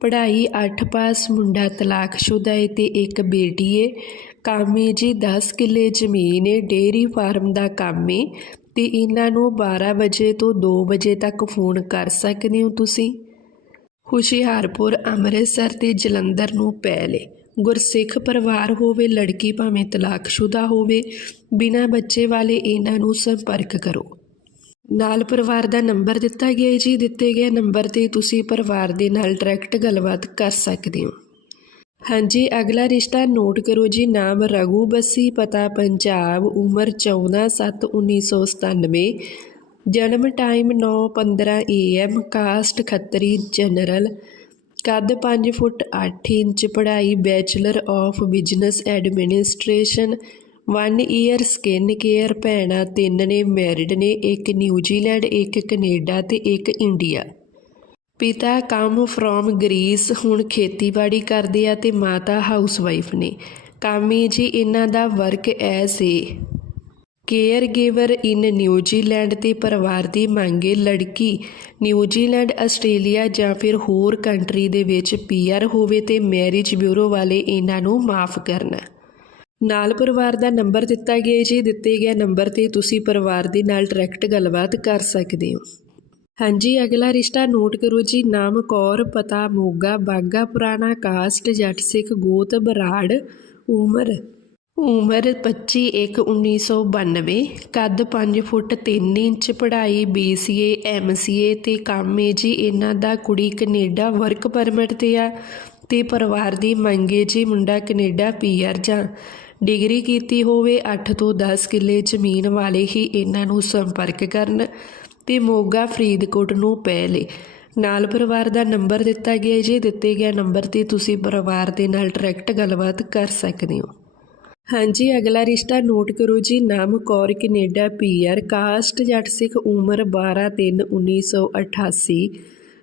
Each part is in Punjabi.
ਪੜ੍ਹਾਈ ਅੱਠ ਪਾਸ ਮੁੰਡਾ ਤਲਾਕਸ਼ੁਦਾ ਏ ਤੇ ਇੱਕ ਬੇਟੀ ਏ। ਕੰਮ ਹੈ ਜੀ 10 ਕਿੱਲੇ ਜ਼ਮੀਨ ਏ, ਡੇਅਰੀ ਫਾਰਮ ਦਾ ਕੰਮ ਏ। ਤੇ ਇਹਨਾਂ ਨੂੰ 12 ਵਜੇ ਤੋਂ 2 ਵਜੇ ਤੱਕ ਫੋਨ ਕਰ ਸਕਦੇ ਹੋ ਤੁਸੀਂ? ਹੁਸ਼ਿਆਰਪੁਰ, ਅੰਮ੍ਰਿਤਸਰ ਤੇ ਜਲੰਧਰ ਨੂੰ ਪਹਿਲੇ ਗੁਰਸਿੱਖ ਪਰਿਵਾਰ ਹੋਵੇ, ਲੜਕੀ ਭਾਵੇਂ ਤਲਾਕਸ਼ੁਦਾ ਹੋਵੇ, ਬਿਨਾਂ ਬੱਚੇ ਵਾਲੇ ਇਹਨਾਂ ਨੂੰ ਸੰਪਰਕ ਕਰੋ। ਨਾਲ ਪਰਿਵਾਰ ਦਾ ਨੰਬਰ ਦਿੱਤਾ ਗਿਆ ਹੈ ਜੀ, ਦਿੱਤੇ ਗਏ ਨੰਬਰ ਤੇ ਤੁਸੀਂ ਪਰਿਵਾਰ ਦੇ ਨਾਲ ਡਾਇਰੈਕਟ ਗੱਲਬਾਤ ਕਰ ਸਕਦੇ ਹੋ। ਹਾਂਜੀ, ਅਗਲਾ ਰਿਸ਼ਤਾ ਨੋਟ ਕਰੋ ਜੀ, ਨਾਮ ਰਘੂ ਬੱਸੀ, ਪਤਾ ਪੰਜਾਬ, ਉਮਰ 14/7/1997 ਜਨਮ time 9:15 AM caste Khatri general ਕੱਦ 5 ਫੁੱਟ 8 ਇੰਚ, ਪੜ੍ਹਾਈ bachelor of business administration 1 year skin care ਭੈਣਾਂ ਤਿੰਨ ਨੇ ਮੈਰਿਡ ਨੇ, ਇੱਕ ਨਿਊਜ਼ੀਲੈਂਡ ਇੱਕ ਕੈਨੇਡਾ ਤੇ ਇੱਕ ਇੰਡੀਆ ਪਿਤਾ ਕੰਮ ਫਰੋਮ ਗ੍ਰੀਸ ਹੁਣ ਖੇਤੀਬਾੜੀ ਕਰਦੇ ਆ ਤੇ ਮਾਤਾ ਹਾਊਸਵਾਈਫ ਨੇ। ਕਾਮੀ ਜੀ, ਇਹਨਾਂ ਦਾ work as a caregiver in New Zealand ਤੇ ਪਰਿਵਾਰ ਦੀ ਮੰਗੇ ਲੜਕੀ। ਨਿਊਜ਼ੀਲੈਂਡ ਆਸਟ੍ਰੇਲੀਆ ਜਾਂ ਫਿਰ ਹੋਰ ਕੰਟਰੀ ਦੇ ਵਿੱਚ ਪੀਆਰ ਹੋਵੇ ਤੇ ਮੈਰਿਜ ਬਿਊਰੋ ਵਾਲੇ ਇਹਨਾਂ ਨੂੰ ਮਾਫ ਕਰਨਾ। ਨਾਲ ਪਰਿਵਾਰ ਦਾ ਨੰਬਰ ਦਿੱਤਾ ਗਿਆ ਜੀ ਦਿੱਤੇ ਗਿਆ ਨੰਬਰ ਤੇ ਤੁਸੀਂ ਪਰਿਵਾਰ ਦੇ ਨਾਲ ਡਾਇਰੈਕਟ ਗੱਲਬਾਤ ਕਰ ਸਕਦੇ ਹੋ। ਹਾਂਜੀ, ਅਗਲਾ ਰਿਸ਼ਤਾ ਨੋਟ ਕਰੋ ਜੀ। ਨਾਮ ਕੌਰ, ਪਤਾ ਮੋਗਾ, ਬਾਗਾ, ਪੁਰਾਣਾ ਕਾਸਟ, ਜੱਟ ਸਿੱਖ, ਗੋਤ, ਬਰਾੜ, ਉਮਰ। ਉਮਰ 25 1 1992 ਕੱਦ 5 ਫੁੱਟ 3 ਇੰਚ, ਪੜ੍ਹਾਈ BCA MCA ਤੇ ਕੰਮ ਹੈ ਜੀ। ਇਹਨਾਂ ਦਾ ਕੁੜੀ ਕੈਨੇਡਾ ਵਰਕ ਪਰਮਿਟ ਤੇ ਆ ਤੇ ਪਰਿਵਾਰ ਦੀ ਮੰਗੇ ਜੀ ਮੁੰਡਾ ਕੈਨੇਡਾ ਪੀਆਰ ਜਾਂ ਡਿਗਰੀ ਕੀਤੀ ਹੋਵੇ 8 ਤੋਂ 10 ਕਿੱਲੇ ਜ਼ਮੀਨ ਵਾਲੇ ਹੀ ਇਹਨਾਂ ਨੂੰ ਸੰਪਰਕ ਕਰਨ ਤੇ ਮੋਗਾ ਫਰੀਦਕੋਟ ਨੂੰ ਪਹਿਲੇ ਨਾਲ ਪਰਿਵਾਰ ਦਾ ਨੰਬਰ ਦਿੱਤਾ ਗਿਆ ਜੀ। ਦਿੱਤੇ ਗਿਆ ਨੰਬਰ ਤੇ ਤੁਸੀਂ ਪਰਿਵਾਰ ਦੇ ਨਾਲ ਡਾਇਰੈਕਟ ਗੱਲਬਾਤ ਕਰ ਸਕਦੇ ਹੋ। ਹਾਂਜੀ, ਅਗਲਾ ਰਿਸ਼ਤਾ ਨੋਟ ਕਰੋ ਜੀ। ਨਾਮ ਕੌਰ, ਕੈਨੇਡਾ ਪੀਆਰ ਕਾਸਟ ਜੱਟ ਸਿੱਖ ਉਮਰ 12 3 1988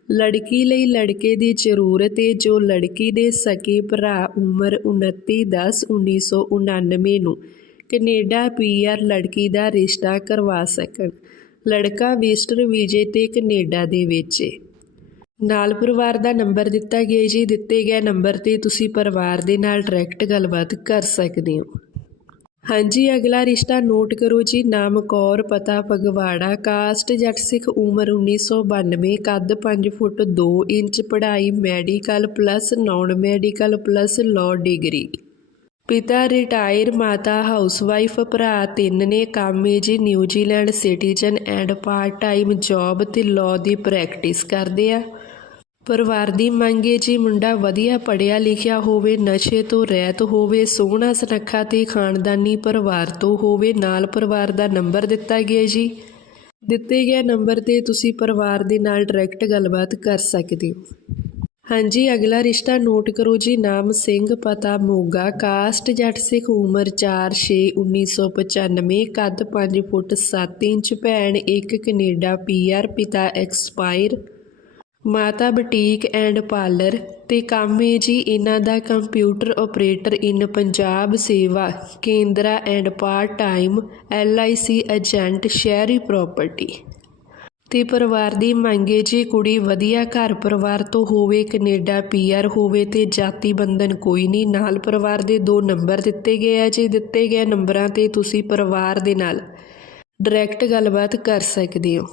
ਲੜਕੀ ਲਈ ਲੜਕੇ ਦੀ ਜ਼ਰੂਰਤ ਹੈ ਜੋ ਲੜਕੀ ਦੇ ਸਕੇ ਭਰਾ ਉਮਰ 29 10 1999 ਨੂੰ ਕੈਨੇਡਾ ਪੀਆਰ ਲੜਕੀ ਦਾ ਰਿਸ਼ਤਾ ਕਰਵਾ ਸਕਣ। ਲੜਕਾ ਵਿਜ਼ਟਰ ਵੀਜ਼ੇ ਤੇ ਕੈਨੇਡਾ ਦੇ ਵਿੱਚ ਹੈ ਨਾਲ ਪਰਿਵਾਰ ਦਾ ਨੰਬਰ ਦਿੱਤਾ ਗਿਆ ਜੀ। ਦਿੱਤੇ ਗਏ ਨੰਬਰ ਤੇ ਤੁਸੀਂ ਪਰਿਵਾਰ ਦੇ ਨਾਲ ਡਾਇਰੈਕਟ ਗੱਲਬਾਤ ਕਰ ਸਕਦੇ ਹੋ। ਹਾਂਜੀ, ਅਗਲਾ ਰਿਸ਼ਤਾ ਨੋਟ ਕਰੋ ਜੀ। ਨਾਮ ਕੌਰ, ਪਤਾ ਫਗਵਾੜਾ। ਕਾਸਟ ਜੱਟ ਸਿੱਖ ਉਮਰ 1992 ਕੱਦ 5 ਫੁੱਟ 2 ਇੰਚ, ਪੜ੍ਹਾਈ medical plus non medical plus law degree. ਪਿਤਾ ਰਿਟਾਇਰ, ਮਾਤਾ ਹਾਊਸਵਾਈਫ, ਭਰਾ ਤਿੰਨ ਨੇ ਕੰਮ ਜੀ New Zealand citizen and part time job ਤੇ ਲਾਅ ਦੀ ਪ੍ਰੈਕਟਿਸ ਕਰਦੇ ਆ। ਪਰਿਵਾਰ ਦੀ ਮੰਗ ਮੰਗੇ ਜੀ ਮੁੰਡਾ ਵਧੀਆ ਪੜਿਆ ਲਿਖਿਆ ਹੋਵੇ, ਨਸ਼ੇ ਤੋਂ ਰਹਿਤ ਹੋਵੇ, ਸੋਹਣਾ ਸੁਨੱਖਾ ਤੇ ਖਾਨਦਾਨੀ ਪਰਿਵਾਰ ਤੋਂ ਹੋਵੇ, ਨਾਲ ਪਰਿਵਾਰ ਦਾ ਨੰਬਰ ਦਿੱਤਾ ਗਿਆ ਜੀ। ਦਿੱਤੇ ਗਏ ਨੰਬਰ ਤੇ ਤੁਸੀਂ ਪਰਿਵਾਰ ਦੇ ਨਾਲ ਡਾਇਰੈਕਟ ਗੱਲਬਾਤ ਕਰ ਸਕਦੇ ਹੋ। ਹਾਂਜੀ, ਅਗਲਾ ਰਿਸ਼ਤਾ ਨੋਟ ਕਰੋ ਜੀ। ਨਾਮ ਸਿੰਘ, ਪਤਾ ਮੋਗਾ, ਕਾਸਟ, ਜੱਟ ਸਿੱਖ, ਉਮਰ 4 6 1995 ਕੱਦ 5 ਫੁੱਟ 7 ਇੰਚ, ਭੈਣ ਇੱਕ, ਕੈਨੇਡਾ ਪੀਆਰ ਪਿਤਾ ਐਕਸਪਾਇਰ। ਮਾਤਾ ਬੁਟੀਕ ਐਂਡ ਪਾਰਲਰ ਤੇ ਕੰਮ ਹੈ ਜੀ ਇਹਨਾਂ ਦਾ computer operator in Punjab Sewa Kendra and part time L I C agent ਸ਼ਹਿਰੀ ਪ੍ਰਾਪਰਟੀ। ਤੇ ਪਰਿਵਾਰ ਦੀ ਮੰਗੇ ਜੀ ਕੁੜੀ ਵਧੀਆ ਘਰ ਪਰਿਵਾਰ ਤੋਂ ਹੋਵੇ, ਕੈਨੇਡਾ ਪੀਆਰ ਹੋਵੇ ਤੇ ਜਾਤੀ ਬੰਧਨ ਕੋਈ ਨਹੀਂ, ਨਾਲ ਪਰਿਵਾਰ ਦੇ ਦੋ ਨੰਬਰ ਦਿੱਤੇ ਗਏ ਆ ਜੀ, ਦਿੱਤੇ ਗਏ ਨੰਬਰਾਂ ਤੇ ਤੁਸੀਂ ਪਰਿਵਾਰ ਦੇ ਨਾਲ ਡਾਇਰੈਕਟ ਗੱਲਬਾਤ ਕਰ ਸਕਦੇ ਹੋ।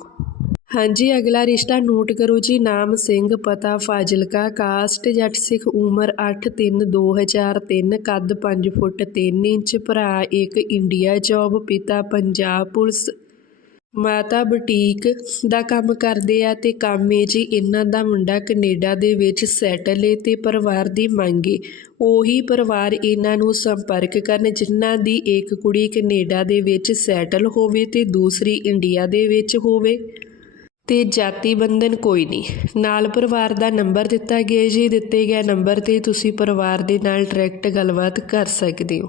ਹਾਂਜੀ, ਅਗਲਾ ਰਿਸ਼ਤਾ ਨੋਟ ਕਰੋ ਜੀ। ਨਾਮ ਸਿੰਘ, ਪਤਾ ਫਾਜ਼ਿਲਕਾ, ਕਾਸਟ, ਜੱਟ ਸਿੱਖ, ਉਮਰ 8/3/2003 ਕੱਦ 5 ਫੁੱਟ 3 ਇੰਚ, ਭਰਾ ਇੱਕ ਇੰਡੀਆ ਜੌਬ, ਪਿਤਾ ਪੰਜਾਬ ਪੁਲਿਸ। ਮਾਤਾ ਬੁਟੀਕ ਦਾ ਕੰਮ ਕਰਦੇ ਆ ਤੇ ਕਾਮੇ ਜੀ, ਇਹਨਾਂ ਦਾ ਮੁੰਡਾ ਕੈਨੇਡਾ ਦੇ ਵਿੱਚ ਸੈਟਲ ਏ ਤੇ ਪਰਿਵਾਰ ਦੀ ਮੰਗ ਏ। ਉਹੀ ਪਰਿਵਾਰ ਇਹਨਾਂ ਨੂੰ ਸੰਪਰਕ ਕਰਨ, ਜਿਨ੍ਹਾਂ ਦੀ ਇੱਕ ਕੁੜੀ ਕੈਨੇਡਾ ਦੇ ਵਿੱਚ ਸੈਟਲ ਹੋਵੇ ਤੇ ਦੂਸਰੀ ਇੰਡੀਆ ਦੇ ਵਿੱਚ ਹੋਵੇ। ਤੇ ਜਾਤੀ ਬੰਧਨ ਕੋਈ ਨਹੀਂ। ਨਾਲ ਪਰਿਵਾਰ ਦਾ ਨੰਬਰ ਦਿੱਤਾ ਗਿਆ ਜੀ। ਦਿੱਤੇ ਗਏ ਨੰਬਰ ਤੇ ਤੁਸੀਂ ਪਰਿਵਾਰ ਦੇ ਨਾਲ ਡਾਇਰੈਕਟ ਗੱਲਬਾਤ ਕਰ ਸਕਦੇ ਹੋ।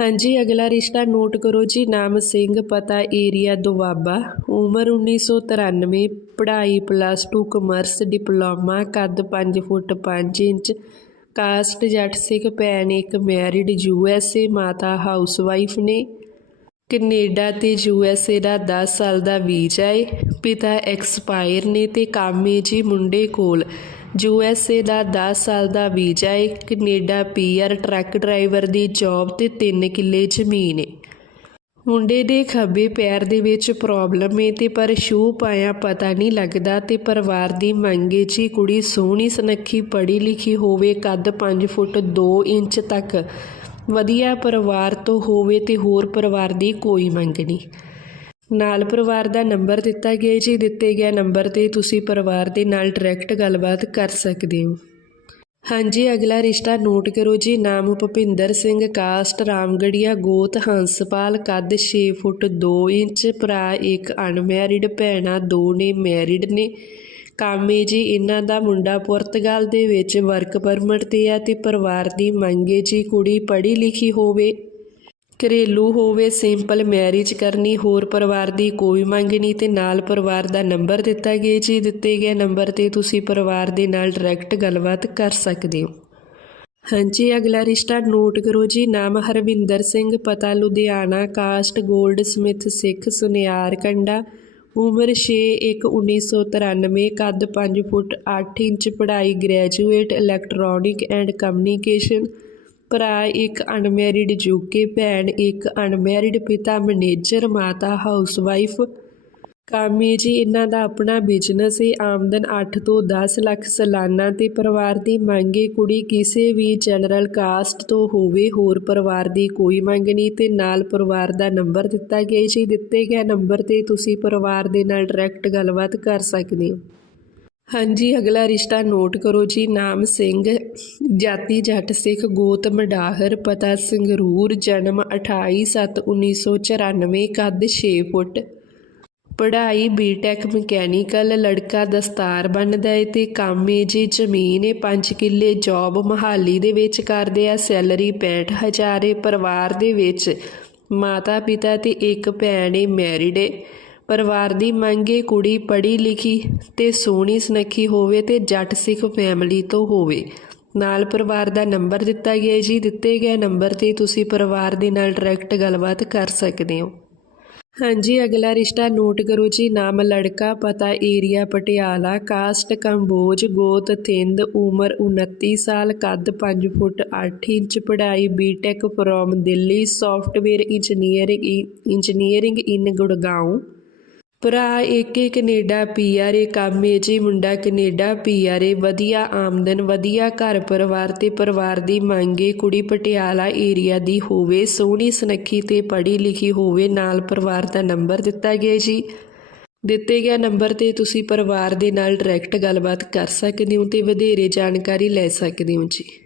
ਹਾਂਜੀ, ਅਗਲਾ ਰਿਸ਼ਤਾ ਨੋਟ ਕਰੋ ਜੀ। ਨਾਮ ਸਿੰਘ, ਪਤਾ ਏਰੀਆ ਦੁਆਬਾ, ਉਮਰ 1993 ਪੜ੍ਹਾਈ ਪਲੱਸ 2 ਕਮਰਸ ਡਿਪਲੋਮਾ, ਕੱਦ 5 ਫੁੱਟ 5 ਇੰਚ ਕਾਸਟ ਜੱਟ ਸਿੱਖ, ਭੈਣ ਇੱਕ ਮੈਰਿਡ ਯੂ ਐਸ ਏ, ਮਾਤਾ ਹਾਊਸਵਾਈਫ ਨੇ। ਕੈਨੇਡਾ ਤੇ ਯੂ ਐਸ ਏ ਦਾ 10 ਸਾਲ ਦਾ ਵੀਜ਼ਾ ਏ। ਪਿਤਾ ਐਕਸਪਾਇਰ ਨੇ ਤੇ ਕੰਮ ਏ ਜੀ ਮੁੰਡੇ ਕੋਲ। ਯੂ ਐਸ ਏ ਦਾ 10 ਸਾਲ ਦਾ ਵੀਜ਼ਾ ਏ। ਕੈਨੇਡਾ ਪੀਆਰ ਟਰੱਕ ਡਰਾਈਵਰ ਦੀ ਜੌਬ ਤੇ 3 ਕਿੱਲੇ ਜ਼ਮੀਨ ਏ। ਮੁੰਡੇ ਦੇ ਖੱਬੇ ਪੈਰ ਦੇ ਵਿੱਚ ਪ੍ਰੋਬਲਮ ਏ ਤੇ ਪਰ ਸ਼ੂ ਪਾਇਆ ਪਤਾ ਨਹੀਂ ਲੱਗਦਾ ਤੇ ਪਰਿਵਾਰ ਦੀ ਮੰਗ ਏ, ਜੀ ਕੁੜੀ ਸੋਹਣੀ ਸੁਨੱਖੀ ਪੜ੍ਹੀ ਲਿਖੀ ਹੋਵੇ, ਕੱਦ 5 ਫੁੱਟ 2 ਇੰਚ ਤੱਕ। ਵਧੀਆ ਪਰਿਵਾਰ ਤੋਂ ਹੋਵੇ ਤੇ ਹੋਰ ਪਰਿਵਾਰ ਦੀ ਕੋਈ ਮੰਗ ਨਹੀਂ। ਨਾਲ ਪਰਿਵਾਰ ਦਾ ਨੰਬਰ ਦਿੱਤਾ ਗਿਆ ਜੀ ਦਿੱਤੇ ਗਿਆ ਨੰਬਰ ਤੇ ਤੁਸੀਂ ਪਰਿਵਾਰ ਦੇ ਨਾਲ ਡਾਇਰੈਕਟ ਗੱਲਬਾਤ ਕਰ ਸਕਦੇ ਹੋ। ਹਾਂਜੀ, ਅਗਲਾ ਰਿਸ਼ਤਾ ਨੋਟ ਕਰੋ ਜੀ। ਨਾਮ ਭੁਪਿੰਦਰ ਸਿੰਘ, ਕਾਸਟ ਰਾਮਗੜੀਆ, ਗੋਤ ਹੰਸਪਾਲ, ਕੱਦ 6 ਫੁੱਟ 2 ਇੰਚ, ਭਰਾ ਇੱਕ ਅਨਮੈਰਿਡ, ਭੈਣਾਂ ਦੋ ਨੇ, ਮੈਰਿਡ ਨੇ। ਕਾਮੇ ਜੀ ਇਹਨਾਂ ਦਾ ਮੁੰਡਾ ਪੁਰਤਗਾਲ ਦੇ ਵਿੱਚ ਵਰਕ ਪਰਮਿਟ ਤੇ ਆ ਤੇ ਪਰਿਵਾਰ ਦੀ ਮੰਗ ਮੰਗੇ ਜੀ ਕੁੜੀ ਪੜ੍ਹੀ ਲਿਖੀ ਹੋਵੇ, ਘਰੇਲੂ ਹੋਵੇ, ਸਿੰਪਲ ਮੈਰਿਜ ਕਰਨੀ, ਹੋਰ ਪਰਿਵਾਰ ਦੀ ਕੋਈ ਮੰਗ ਨਹੀਂ ਤੇ ਨਾਲ ਪਰਿਵਾਰ ਦਾ ਨੰਬਰ ਦਿੱਤਾ ਗਿਆ ਜੀ। ਦਿੱਤੇ ਗਏ ਨੰਬਰ ਤੇ ਤੁਸੀਂ ਪਰਿਵਾਰ ਦੇ ਨਾਲ ਡਾਇਰੈਕਟ ਗੱਲਬਾਤ ਕਰ ਸਕਦੇ ਹੋ। ਹਾਂਜੀ, ਅਗਲਾ ਰਿਸ਼ਤਾ ਨੋਟ ਕਰੋ ਜੀ। ਨਾਮ ਹਰਵਿੰਦਰ ਸਿੰਘ, ਪਤਾ ਲੁਧਿਆਣਾ, ਕਾਸਟ 골ਡ ਸਮਿਥ ਸਿੱਖ ਸੁਨਿਆਰ ਕੰਡਾ। ਉਮਰ 6 1 1993 ਕੱਦ 5 ਫੁੱਟ 8 ਇੰਚ, ਪੜ੍ਹਾਈ ਗ੍ਰੈਜੂਏਟ, ਇਲੈਕਟ੍ਰੋਨਿਕ ਐਂਡ ਕਮਿਊਨੀਕੇਸ਼ਨ ਭਰਾ ਇੱਕ ਅਨਮੈਰਿਡ ਜੂਕੇ ਭੈਣ, ਇੱਕ ਅਨਮੈਰਿਡ ਪਿਤਾ, ਮੈਨੇਜਰ, ਮਾਤਾ, ਹਾਊਸਵਾਈਫ ਕਾਮੀ ਜੀ, ਇਹਨਾਂ ਦਾ ਆਪਣਾ ਬਿਜ਼ਨਸ ਹੈ ਆਮਦਨ 8 ਤੋਂ 10 ਲੱਖ ਸਾਲਾਨਾ ਤੇ ਪਰਿਵਾਰ ਦੀ ਮੰਗ ਮੰਗੇ ਕੁੜੀ ਕਿਸੇ ਵੀ ਜਨਰਲ ਕਾਸਟ ਤੋਂ ਹੋਵੇ, ਹੋਰ ਪਰਿਵਾਰ ਦੀ ਕੋਈ ਮੰਗ ਨਹੀਂ ਤੇ ਨਾਲ ਪਰਿਵਾਰ ਦਾ ਨੰਬਰ ਦਿੱਤਾ ਗਿਆ ਜੀ ਦਿੱਤੇ ਗਏ ਨੰਬਰ ਤੇ ਤੁਸੀਂ ਪਰਿਵਾਰ ਦੇ ਨਾਲ ਡਾਇਰੈਕਟ ਗੱਲਬਾਤ ਕਰ ਸਕਦੇ ਹੋ। ਹਾਂਜੀ, ਅਗਲਾ ਰਿਸ਼ਤਾ ਨੋਟ ਕਰੋ ਜੀ। ਨਾਮ ਸਿੰਘ, ਜਾਤੀ ਜੱਟ ਸਿੱਖ, ਗੋਤ ਮਡਾਹਰ, ਪਤਾ ਸੰਗਰੂਰ, ਜਨਮ 28/7/1994 ਕੱਦ 6 ਫੁੱਟ। ਪੜ੍ਹਾਈ ਬੀਟੈਕ ਮਕੈਨੀਕਲ, ਲੜਕਾ ਦਸਤਾਰ ਬੰਨਦਾ ਏ ਤੇ ਕੰਮ ਏ ਜੀ ਜ਼ਮੀਨ ਏ 5 ਕਿੱਲੇ ਜੌਬ ਮਹਾਲੀ ਦੇ ਵਿੱਚ ਕਰਦੇ ਆ ਸੈਲਰੀ 65000 ਏ ਪਰਿਵਾਰ ਦੇ ਵਿੱਚ। ਮਾਤਾ ਪਿਤਾ ਤੇ ਇੱਕ ਭੈਣ ਏ ਮੈਰਿਡ ਏ। ਪਰਿਵਾਰ ਦੀ ਮੰਗ ਏ ਕੁੜੀ ਪੜ੍ਹੀ ਲਿਖੀ ਤੇ ਸੋਹਣੀ ਸੁਨੱਖੀ ਹੋਵੇ ਤੇ ਜੱਟ ਸਿੱਖ ਫੈਮਿਲੀ ਤੋਂ ਹੋਵੇ। ਨਾਲ ਪਰਿਵਾਰ ਦਾ ਨੰਬਰ ਦਿੱਤਾ ਗਿਆ ਜੀ। ਦਿੱਤੇ ਗਏ ਨੰਬਰ ਤੇ ਤੁਸੀਂ ਪਰਿਵਾਰ ਦੇ ਨਾਲ ਡਾਇਰੈਕਟ ਗੱਲਬਾਤ ਕਰ ਸਕਦੇ ਹੋ। ਹਾਂਜੀ, ਅਗਲਾ ਰਿਸ਼ਤਾ ਨੋਟ ਕਰੋ ਜੀ। ਨਾਮ ਲੜਕਾ, ਪਤਾ ਏਰੀਆ, ਪਟਿਆਲਾ। ਕਾਸਟ ਕੰਬੋਜ, ਗੋਤ, ਥਿੰਦ, ਉਮਰ 29 ਸਾਲ, ਕੱਦ 5 ਫੁੱਟ 8 ਇੰਚ, ਪੜ੍ਹਾਈ BTech from Delhi software engineering engineering in Gurgaon. ਭਰਾ ਏਕੇ ਕੈਨੇਡਾ ਕੰਮ ਏ ਜੀ ਮੁੰਡਾ ਕੈਨੇਡਾ ਏ ਵਧੀਆ ਆਮਦਨ, ਵਧੀਆ ਘਰ ਪਰਿਵਾਰ ਤੇ ਪਰਿਵਾਰ ਦੀ ਮੰਗੇ ਕੁੜੀ ਪਟਿਆਲਾ ਏਰੀਆ ਦੀ ਹੋਵੇ, ਸੋਹਣੀ ਸੁਨੱਖੀ ਤੇ ਪੜ੍ਹੀ ਲਿਖੀ ਹੋਵੇ, ਨਾਲ ਪਰਿਵਾਰ ਦਾ ਨੰਬਰ ਦਿੱਤਾ ਗਿਆ ਜੀ। ਦਿੱਤੇ ਗਿਆ ਨੰਬਰ ਤੇ ਤੁਸੀਂ ਪਰਿਵਾਰ ਦੇ ਨਾਲ ਡਾਇਰੈਕਟ ਗੱਲਬਾਤ ਕਰ ਸਕਦੇ ਹੋ ਤੇ ਵਧੇਰੇ ਜਾਣਕਾਰੀ ਲੈ ਸਕਦੇ ਹੋ ਜੀ।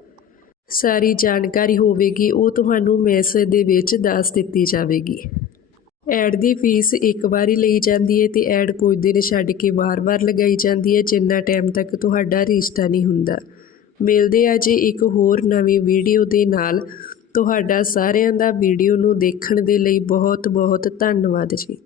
ਸਾਰੀ ਜਾਣਕਾਰੀ ਹੋਵੇਗੀ, ਉਹ ਤੁਹਾਨੂੰ ਮੈਸੇਜ ਦੇ ਵਿੱਚ ਦੱਸ ਦਿੱਤੀ ਜਾਵੇਗੀ। ਐਡ ਦੀ ਫੀਸ ਇੱਕ ਵਾਰੀ ਲਈ ਜਾਂਦੀ ਹੈ ਤੇ ਐਡ ਕੁਝ ਦਿਨ ਛੱਡ ਕੇ ਵਾਰ-ਵਾਰ ਲਗਾਈ ਜਾਂਦੀ ਹੈ, ਜਿੰਨਾ ਟਾਈਮ ਤੱਕ ਤੁਹਾਡਾ ਰਿਸ਼ਤਾ ਨਹੀਂ ਹੁੰਦਾ। ਮਿਲਦੇ ਆ ਜੀ ਇੱਕ ਹੋਰ ਨਵੀਂ ਵੀਡੀਓ ਦੇ ਨਾਲ। ਤੁਹਾਡਾ ਸਾਰਿਆਂ ਦਾ ਵੀਡੀਓ ਨੂੰ ਦੇਖਣ ਦੇ ਲਈ ਬਹੁਤ ਬਹੁਤ ਧੰਨਵਾਦ ਜੀ।